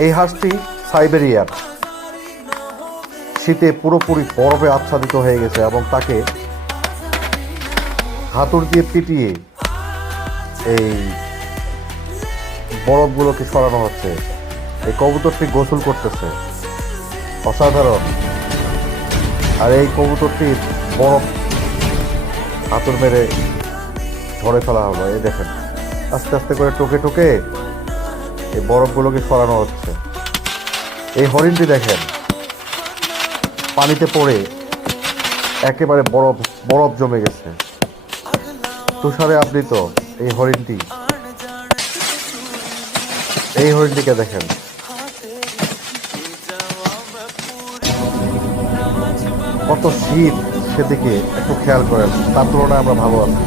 এই হাঁসটি সাইবেরিয়ার, শীতে পুরোপুরি বরফে আচ্ছাদিত হয়ে গেছে এবং তাকে হাতুড় দিয়ে পিটিয়ে এই বরফগুলোকে সরানো হচ্ছে। এই কবুতরটি গোসল করতেছে, অসাধারণ। আর এই কবুতরটির বরফ হাতুড় মেরে ঝরে ফেলা হলো। এই দেখেন, আস্তে আস্তে করে টোকে টোকে এই বরফগুলোকে সরানো হচ্ছে। এই হরিণটি দেখেন, পানিতে পড়ে একেবারে বরফ বরফ জমে গেছে, তুষারে আবৃত এই হরিণটি। এই হরিণটিকে দেখেন, কত শীত সেদিকে একটু খেয়াল করেন, তার তুলনায় আমরা ভালো আছি।